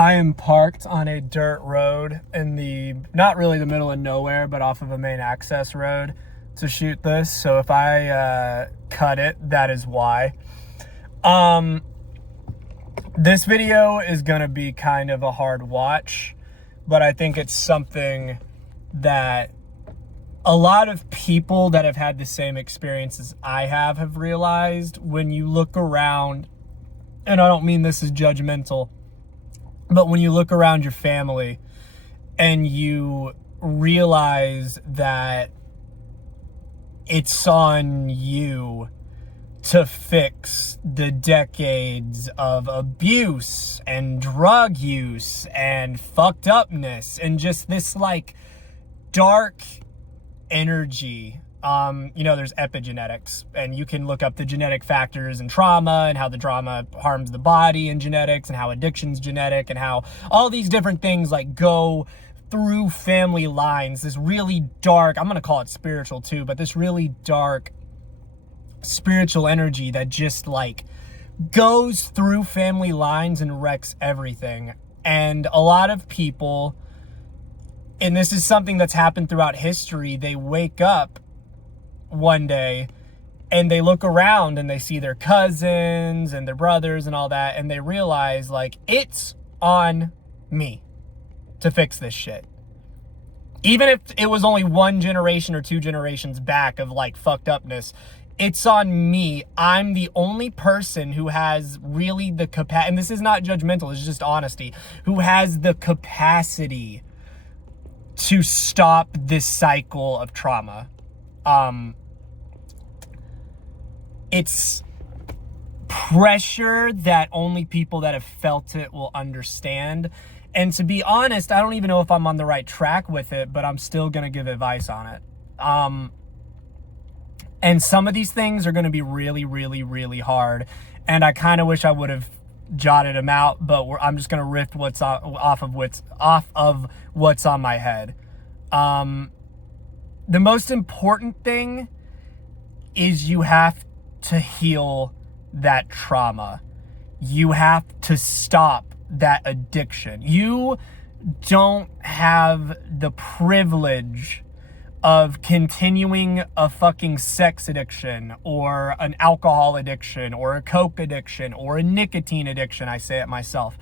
I am parked on a dirt road in not really the middle of nowhere, but off of a main access road to shoot this. So if I cut it, that is why. This video is going to be kind of a hard watch, but I think it's something that a lot of people that have had the same experiences I have realized when you look around, and I don't mean this as judgmental, but when you look around your family and you realize that it's on you to fix the decades of abuse and drug use and fucked upness and just this like dark energy. There's epigenetics, and you can look up the genetic factors and trauma and how the trauma harms the body and genetics and how addiction's genetic and how all these different things like go through family lines. This really dark, I'm going to call it spiritual too, but this really dark spiritual energy that just like goes through family lines and wrecks everything. And a lot of people, and this is something that's happened throughout history, they wake up one day and they look around and they see their cousins and their brothers and all that, and they realize like, it's on me to fix this shit. Even if it was only one generation or two generations back of like fucked upness, it's on me. I'm the only person who has really the capacity, and this is not judgmental, it's just honesty, who has the capacity to stop this cycle of trauma. It's pressure that only people that have felt it will understand. And to be honest, I don't even know if I'm on the right track with it, but I'm still going to give advice on it. And some of these things are going to be really, really, really hard. And I kind of wish I would have jotted them out, but I'm just going to riff off of what's on my head. The most important thing is you have to heal that trauma. You have to stop that addiction. You don't have the privilege of continuing a fucking sex addiction or an alcohol addiction or a coke addiction or a nicotine addiction, I say it myself,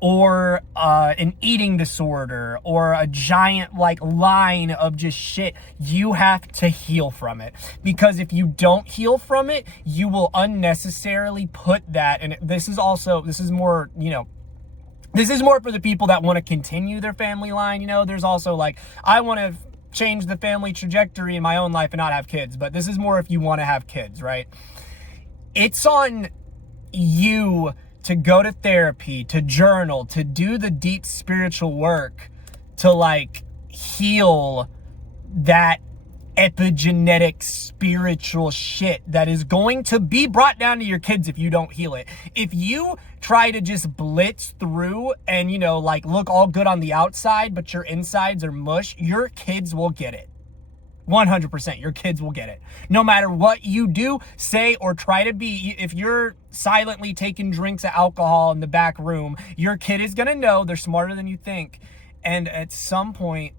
or an eating disorder or a giant like line of just shit. You have to heal from it, because if you don't heal from it, you will unnecessarily put that, and this is more for the people that want to continue their family line. There's also like, I want to change the family trajectory in my own life and not have kids, but this is more if you want to have kids, right? It's on you to go to therapy, to journal, to do the deep spiritual work, to like heal that epigenetic spiritual shit that is going to be brought down to your kids if you don't heal it. If you try to just blitz through and, look all good on the outside, but your insides are mush, your kids will get it. 100%, your kids will get it. No matter what you do, say, or try to be. If you're silently taking drinks of alcohol in the back room, your kid is going to know. They're smarter than you think. And at some point,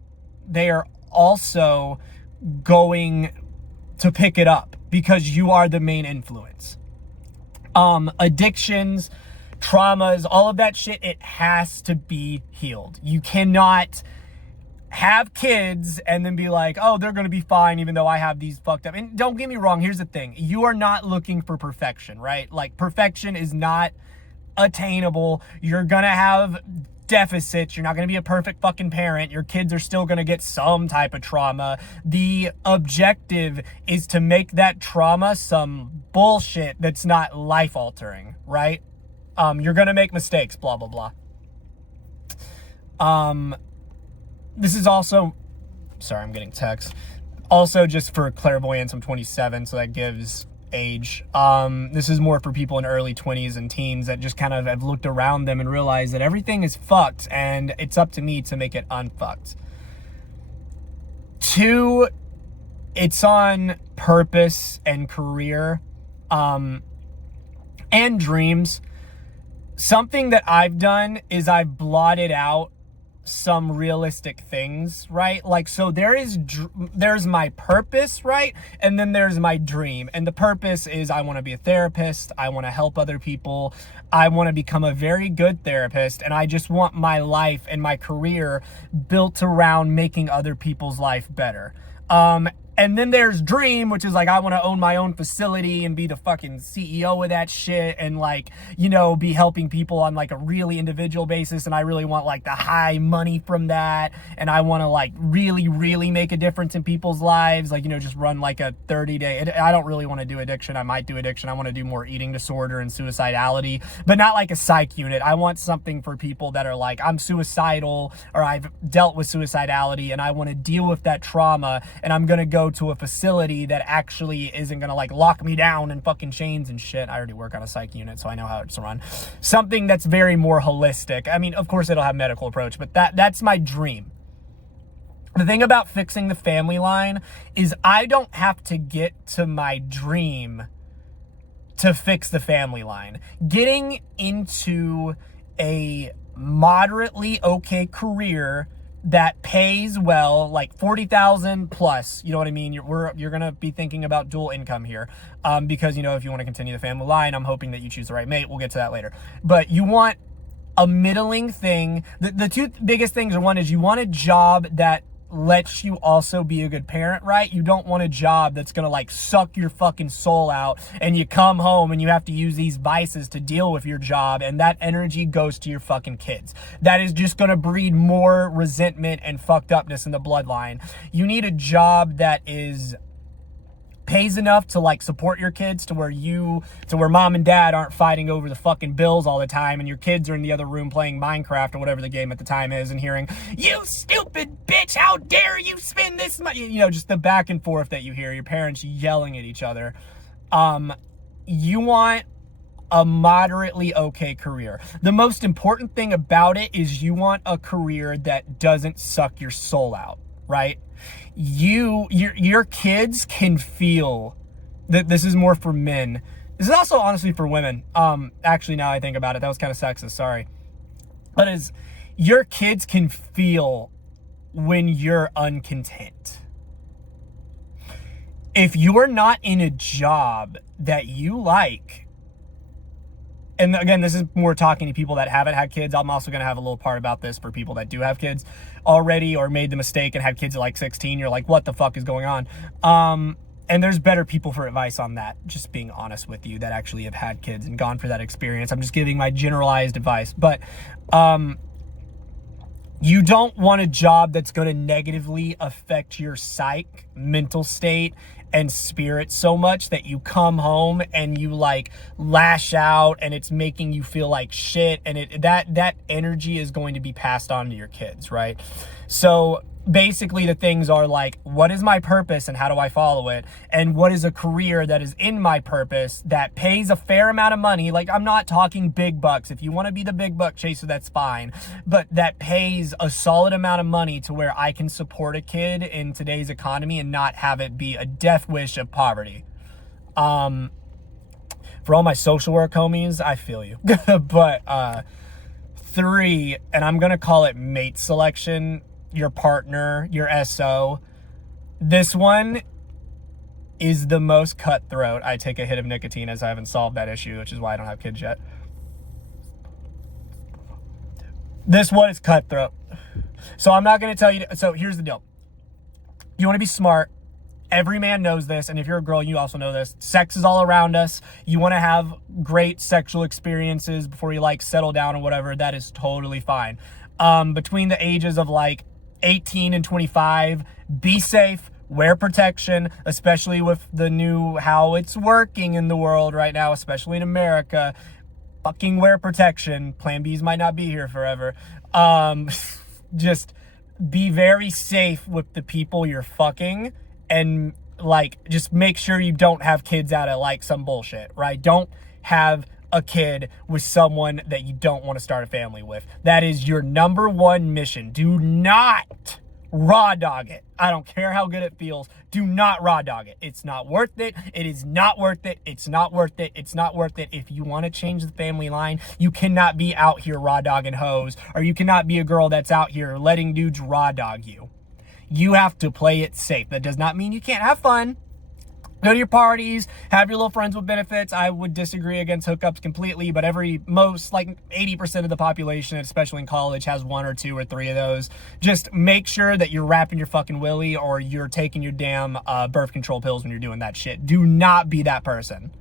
they are also going to pick it up because you are the main influence. Addictions, traumas, all of that shit, it has to be healed. You cannot have kids and then be like, oh, they're going to be fine even though I have these fucked up. And don't get me wrong, here's the thing. You are not looking for perfection, right? Like, perfection is not attainable. You're going to have deficits. You're not going to be a perfect fucking parent. Your kids are still going to get some type of trauma. The objective is to make that trauma some bullshit that's not life altering, right? You're going to make mistakes, blah, blah, blah. This is also, sorry, I'm getting text. Also, just for clairvoyance, I'm 27, so that gives age. This is more for people in early 20s and teens that just kind of have looked around them and realized that everything is fucked and it's up to me to make it unfucked. 2, it's on purpose and career, and dreams. something that I've done is I've blotted out some realistic things, right? Like, so there's my purpose, right? And then there's my dream. And the purpose is I want to be a therapist. I want to help other people. I want to become a very good therapist. And I just want my life and my career built around making other people's life better. And then there's dream, which is like, I want to own my own facility and be the fucking CEO of that shit and like, you know, be helping people on like a really individual basis. And I really want like the high money from that. And I want to like really, really make a difference in people's lives. Like, you know, just run like a 30-day. I don't really want to do addiction. I might do addiction. I want to do more eating disorder and suicidality, but not like a psych unit. I want something for people that are like, I'm suicidal or I've dealt with suicidality and I want to deal with that trauma. And I'm going to go to a facility that actually isn't gonna like lock me down in fucking chains and shit. I already work on a psych unit, so I know how it's run. Something that's very more holistic. I mean, of course it'll have medical approach, but that's my dream. The thing about fixing the family line is I don't have to get to my dream to fix the family line. Getting into a moderately okay career that pays well, like 40,000 plus, you know what I mean? You're gonna be thinking about dual income here, because, you know, if you want to continue the family line, I'm hoping that you choose the right mate. We'll get to that later. But you want a middling thing. The two biggest things are, one is you want a job that lets you also be a good parent, right? You don't want a job that's gonna like suck your fucking soul out and you come home and you have to use these vices to deal with your job and that energy goes to your fucking kids. That is just gonna breed more resentment and fucked upness in the bloodline. You need a job that pays enough to like support your kids to where mom and dad aren't fighting over the fucking bills all the time and your kids are in the other room playing Minecraft or whatever the game at the time is and hearing, "You stupid bitch, how dare you spend this money?" You know, just the back and forth that you hear, your parents yelling at each other. You want a moderately okay career. The most important thing about it is you want a career that doesn't suck your soul out, right? Your kids can feel that. This is more for men. This is also honestly for women. Actually, now I think about it, that was kind of sexist, sorry. But your kids can feel when you're uncontent. If you're not in a job that you like, and again, this is more talking to people that haven't had kids. I'm also going to have a little part about this for people that do have kids already or made the mistake and had kids at like 16. You're like, what the fuck is going on? And there's better people for advice on that. Just being honest with you, that actually have had kids and gone through that experience. I'm just giving my generalized advice. But you don't want a job that's going to negatively affect your psyche, mental state, and spirit so much that you come home and you like lash out and it's making you feel like shit, and that energy is going to be passed on to your kids, right? So basically the things are like, what is my purpose and how do I follow it? And what is a career that is in my purpose that pays a fair amount of money? Like, I'm not talking big bucks. If you want to be the big buck chaser, that's fine. But that pays a solid amount of money to where I can support a kid in today's economy and not have it be a death wish of poverty. For all my social work homies, I feel you. But 3, and I'm going to call it mate selection, your partner, your SO. This one is the most cutthroat. I take a hit of nicotine as I haven't solved that issue, which is why I don't have kids yet. This one is cutthroat. So I'm not going to tell you. So here's the deal. You want to be smart. Every man knows this. And if you're a girl, you also know this. Sex is all around us. You want to have great sexual experiences before you like settle down or whatever. That is totally fine. Between the ages of like 18 and 25, be safe, wear protection, especially with the new how it's working in the world right now, especially in America. Fucking wear protection. Plan Bs might not be here forever. Just be very safe with the people you're fucking, and like just make sure you don't have kids out of like some bullshit, right? Don't have a kid with someone that you don't want to start a family with. That is your number one mission. Do not raw dog it. I don't care how good it feels. Do not raw dog it. It's not worth it. It is not worth it. It's not worth it. It's not worth it. If you want to change the family line, you cannot be out here raw dogging hoes, or you cannot be a girl that's out here letting dudes raw dog you. You have to play it safe. That does not mean you can't have fun. Go to your parties, have your little friends with benefits. I would disagree against hookups completely, but most, like 80% of the population, especially in college, has 1 or 2 or 3 of those. Just make sure that you're wrapping your fucking willy, or you're taking your damn birth control pills when you're doing that shit. Do not be that person.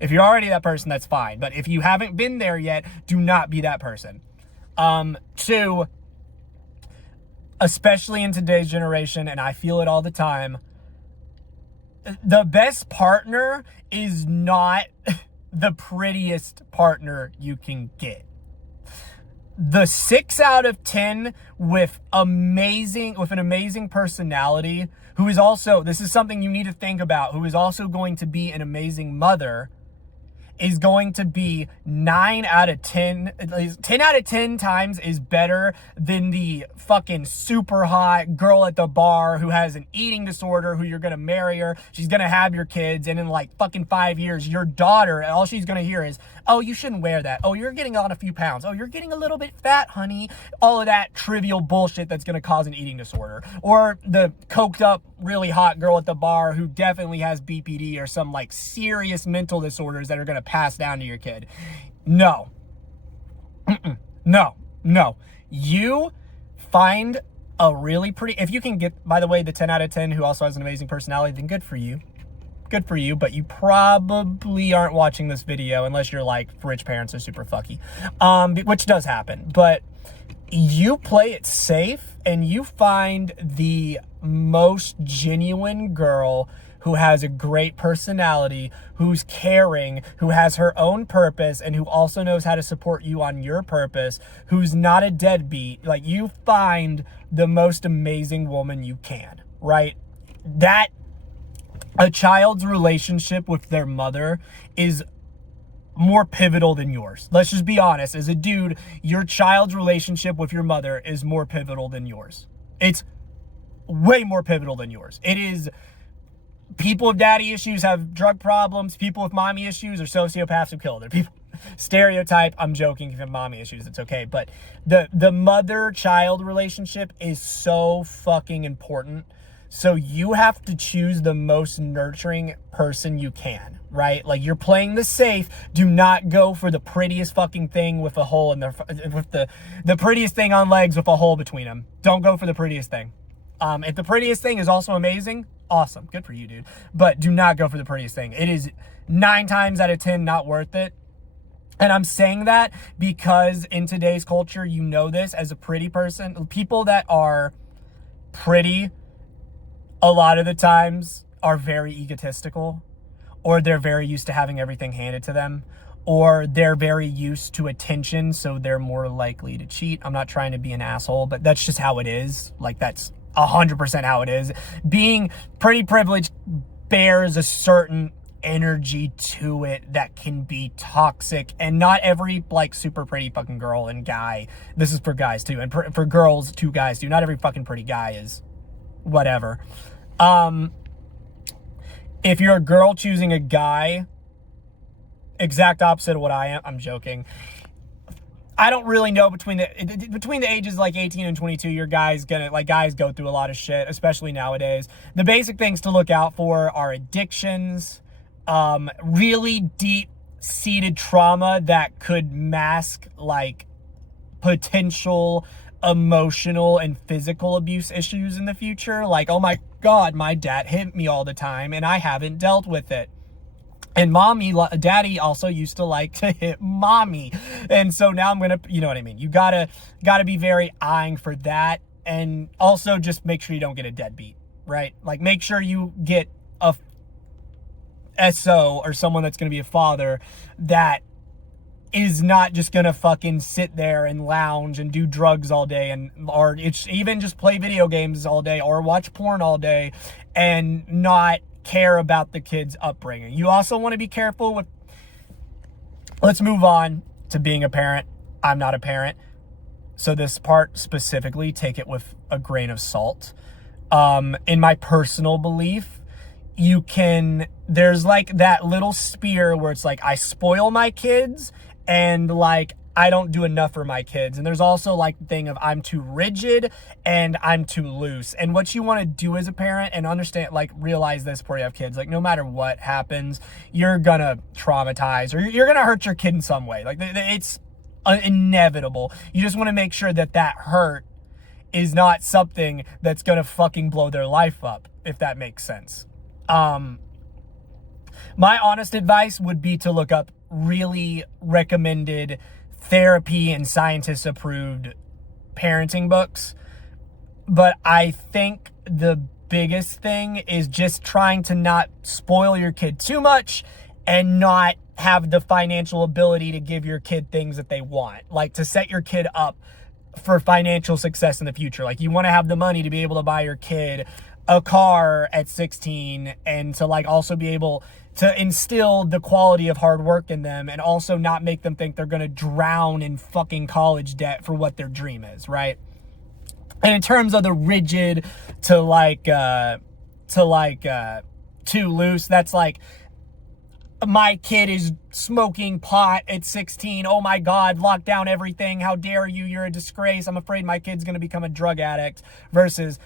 If you're already that person, that's fine. But if you haven't been there yet, do not be that person. 2, especially in today's generation, and I feel it all the time, the best partner is not the prettiest partner you can get. The 6 out of 10 with an amazing personality, who is also, this is something you need to think about, who is also going to be an amazing mother, is going to be 9 out of 10. 10 out of 10 times is better than the fucking super hot girl at the bar who has an eating disorder, who you're going to marry her. She's going to have your kids. And in like fucking 5 years, your daughter, all she's going to hear is, oh, you shouldn't wear that. Oh, you're getting on a few pounds. Oh, you're getting a little bit fat, honey. All of that trivial bullshit that's going to cause an eating disorder. Or the coked up, really hot girl at the bar who definitely has BPD or some like serious mental disorders that are going to pass down to your kid. No. No. You find a really pretty, if you can get, by the way, the 10 out of 10 who also has an amazing personality, then good for you. Good for you, but you probably aren't watching this video unless you're like rich parents or super fucky, which does happen. But you play it safe and you find the most genuine girl who has a great personality, who's caring, who has her own purpose, and who also knows how to support you on your purpose, who's not a deadbeat. Like, you find the most amazing woman you can, right? That a child's relationship with their mother is more pivotal than yours. Let's just be honest. As a dude, your child's relationship with your mother is more pivotal than yours. It's way more pivotal than yours. It is. People with daddy issues have drug problems. People with mommy issues are sociopaths who kill other people. Stereotype. I'm joking. If you have mommy issues, it's okay. But the mother-child relationship is so fucking important. So you have to choose the most nurturing person you can, right? Like, you're playing the safe. Do not go for the prettiest fucking thing with a hole in their, with the prettiest thing on legs with a hole between them. Don't go for the prettiest thing. If the prettiest thing is also amazing, awesome. Good for you, dude. But do not go for the prettiest thing. It is 9 times out of 10 not worth it. And I'm saying that because in today's culture, you know this as a pretty person. People that are pretty, a lot of the times, are very egotistical, or they're very used to having everything handed to them, or they're very used to attention, so they're more likely to cheat. I'm not trying to be an asshole, but that's just how it is. Like, that's 100% how it is. Being pretty privileged bears a certain energy to it that can be toxic, and not every like super pretty fucking girl and guy, this is for guys too, and for girls too, guys too, not every fucking pretty guy is whatever. If you're a girl choosing a guy, exact opposite of what I am. I'm joking. I don't really know between the ages like 18 and 22, your guys go through a lot of shit, especially nowadays. The basic things to look out for are addictions, really deep-seated trauma that could mask like potential emotional and physical abuse issues in the future. Like, oh my God, my dad hit me all the time and I haven't dealt with it. And daddy also used to like to hit mommy. And so now I'm going to, you know what I mean? You gotta be very eyeing for that. And also just make sure you don't get a deadbeat, right? Like, make sure you get a SO or someone that's going to be a father that is not just going to fucking sit there and lounge and do drugs all day, or it's even just play video games all day or watch porn all day and not care about the kid's upbringing. You also want to be careful with, let's move on to being a parent. I'm not a parent. So this part specifically, take it with a grain of salt. In my personal belief, there's like that little spear where it's like, I spoil my kids and like, I don't do enough for my kids. And there's also like the thing of I'm too rigid and I'm too loose. And what you want to do as a parent, and understand, like, realize this before you have kids, like, no matter what happens, you're gonna traumatize or you're gonna hurt your kid in some way. Like, it's inevitable. You just want to make sure that that hurt is not something that's gonna fucking blow their life up, if that makes sense. My honest advice would be to look up really recommended therapy and scientist approved parenting books. But I think the biggest thing is just trying to not spoil your kid too much and not have the financial ability to give your kid things that they want, like to set your kid up for financial success in the future. Like, you want to have the money to be able to buy your kid a car at 16 and to like also be able to instill the quality of hard work in them and also not make them think they're going to drown in fucking college debt for what their dream is, right? And in terms of the rigid to too loose, that's like, my kid is smoking pot at 16. Oh my God, lock down everything. How dare you? You're a disgrace. I'm afraid my kid's going to become a drug addict. Versus,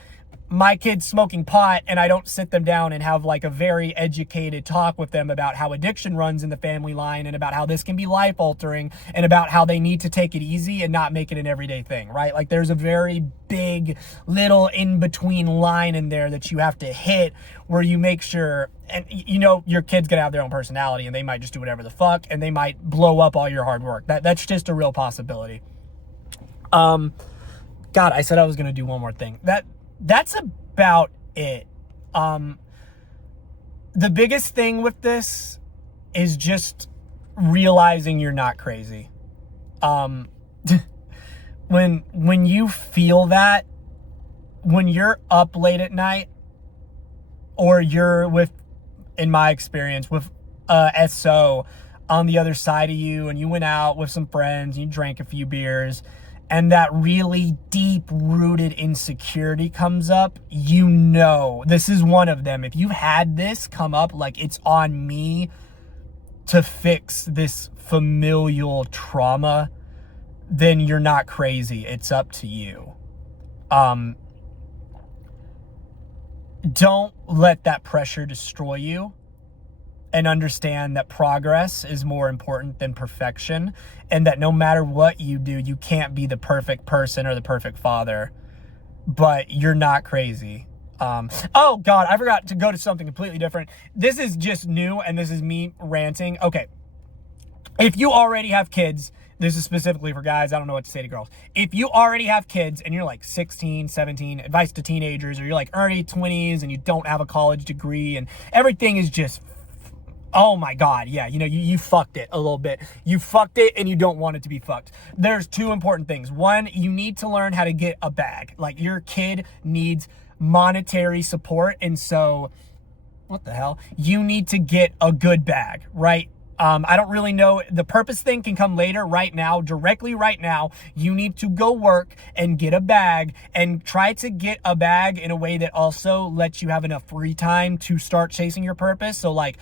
my kid's smoking pot and I don't sit them down and have like a very educated talk with them about how addiction runs in the family line and about how this can be life altering and about how they need to take it easy and not make it an everyday thing, right? Like, there's a very big little in between line in there that you have to hit where you make sure, and you know, your kid's gonna have their own personality and they might just do whatever the fuck and they might blow up all your hard work. That's just a real possibility. God, I said I was gonna do one more thing. That's about it. The biggest thing with this is just realizing you're not crazy. When you feel that, when you're up late at night, or you're with, in my experience, with SO on the other side of you, and you went out with some friends, and you drank a few beers, and that really deep-rooted insecurity comes up, you know, this is one of them. If you had this come up, like, it's on me to fix this familial trauma, then you're not crazy. It's up to you. Don't let that pressure destroy you. And understand that progress is more important than perfection, and that no matter what you do, you can't be the perfect person or the perfect father, but you're not crazy. Oh God, I forgot to go to something completely different. This is just new, and this is me ranting. Okay. If you already have kids, this is specifically for guys, I don't know what to say to girls. If you already have kids and you're like 16, 17, advice to teenagers, or you're like early 20s and you don't have a college degree and everything is just, oh my God, yeah, you know, you fucked it a little bit. You fucked it and you don't want it to be fucked. There's two important things. One, you need to learn how to get a bag. Like, your kid needs monetary support, and so, what the hell? You need to get a good bag, right? I don't really know. The purpose thing can come later. Right now, directly right now, you need to go work and get a bag, and try to get a bag in a way that also lets you have enough free time to start chasing your purpose. So like,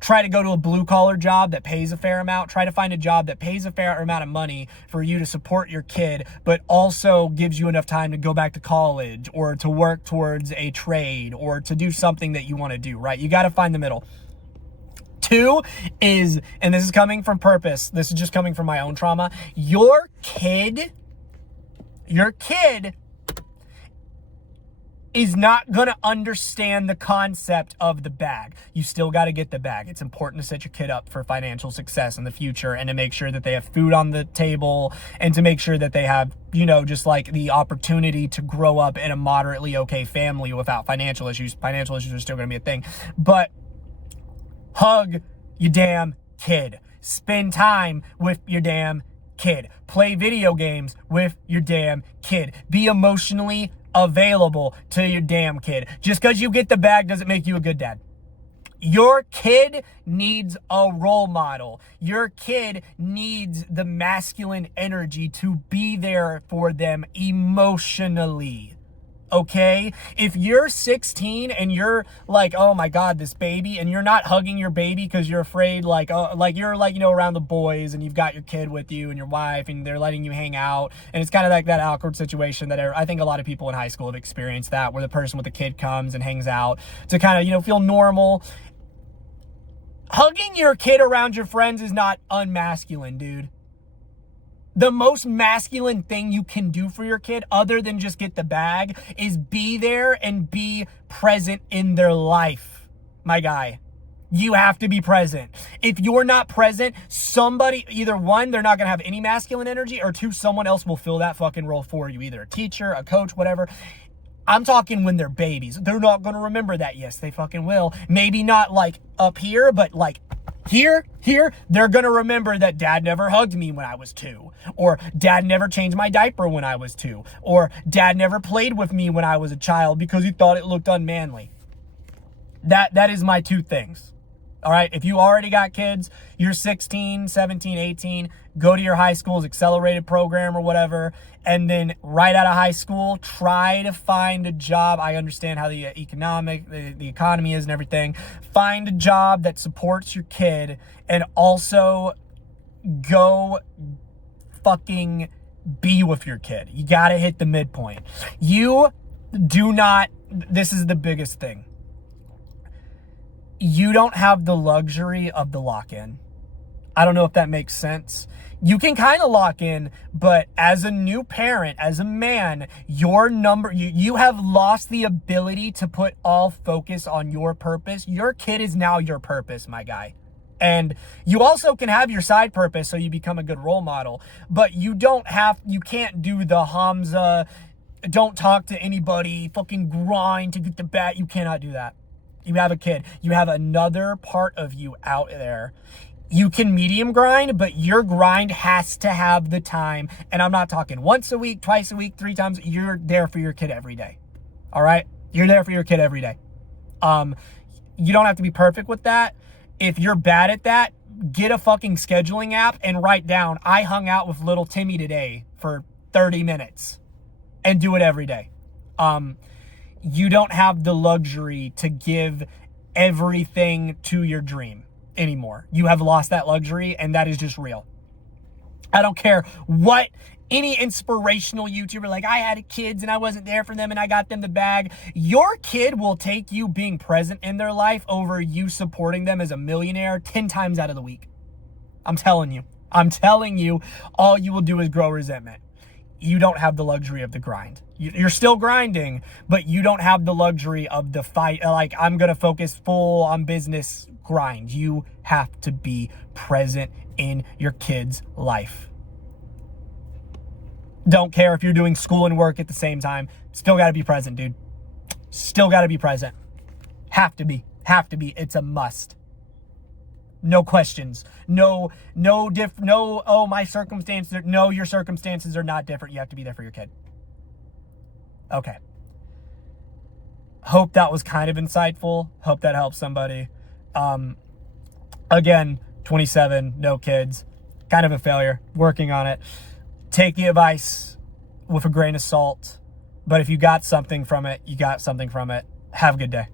try to go to a blue collar job that pays a fair amount. Try to find a job that pays a fair amount of money for you to support your kid, but also gives you enough time to go back to college or to work towards a trade or to do something that you want to do, right? You got to find the middle. Two is, and this is coming from purpose, this is just coming from my own trauma, your kid is not going to understand the concept of the bag. You still got to get the bag. It's important to set your kid up for financial success in the future, and to make sure that they have food on the table, and to make sure that they have, you know, just like the opportunity to grow up in a moderately okay family without financial issues. Financial issues are still going to be a thing, but hug your damn kid. Spend time with your damn kid. Play video games with your damn kid. Be emotionally available to your damn kid. Just because you get the bag doesn't make you a good dad. Your kid needs a role model. Your kid needs the masculine energy to be there for them emotionally. Okay? If you're 16 and you're like, oh my God, this baby, and you're not hugging your baby because you're afraid, like you're like, around the boys and you've got your kid with you and your wife and they're letting you hang out. And it's kind of like that awkward situation that I think a lot of people in high school have experienced, that where the person with the kid comes and hangs out to kind of, feel normal. Hugging your kid around your friends is not unmasculine, dude. The most masculine thing you can do for your kid, other than just get the bag, is be there and be present in their life, my guy. You have to be present. If you're not present, somebody, either one, they're not going to have any masculine energy, or two, someone else will fill that fucking role for you, either a teacher, a coach, whatever. I'm talking when they're babies. They're not going to remember that. Yes, they fucking will. Maybe not like up here, but like here, they're going to remember that dad never hugged me when I was 2, or dad never changed my diaper when I was 2, or dad never played with me when I was a child because he thought it looked unmanly. That is my 2 things. All right. If you already got kids, you're 16, 17, 18, go to your high school's accelerated program or whatever. And then right out of high school, try to find a job. I understand how the economy is and everything. Find a job that supports your kid, and also go fucking be with your kid. You got to hit the midpoint. You do not, this is the biggest thing. You don't have the luxury of the lock-in. I don't know if that makes sense. You can kind of lock in, but as a new parent, as a man, you have lost the ability to put all focus on your purpose. Your kid is now your purpose, my guy. And you also can have your side purpose so you become a good role model, but you can't do the Hamza, don't talk to anybody, fucking grind to get the bat. You cannot do that. You have a kid. You have another part of you out there. You can medium grind, but your grind has to have the time. And I'm not talking once a week, twice a week, 3 times. You're there for your kid every day. All right? You're there for your kid every day. You don't have to be perfect with that. If you're bad at that, get a fucking scheduling app and write down, I hung out with little Timmy today for 30 minutes, and do it every day. You don't have the luxury to give everything to your dream anymore. You have lost that luxury, and that is just real. I don't care what any inspirational YouTuber, like, I had kids and I wasn't there for them and I got them the bag. Your kid will take you being present in their life over you supporting them as a millionaire 10 times out of the week. I'm telling you, all you will do is grow resentment. You don't have the luxury of the grind. You're still grinding, but you don't have the luxury of the fight. Like, I'm going to focus full on business grind. You have to be present in your kid's life. Don't care if you're doing school and work at the same time. Still got to be present, dude. Still got to be present. Have to be. It's a must. No questions. No, my circumstances. No, your circumstances are not different. You have to be there for your kid. Okay. Hope that was kind of insightful. Hope that helps somebody. Again, 27, no kids. Kind of a failure. Working on it. Take the advice with a grain of salt. But if you got something from it, you got something from it. Have a good day.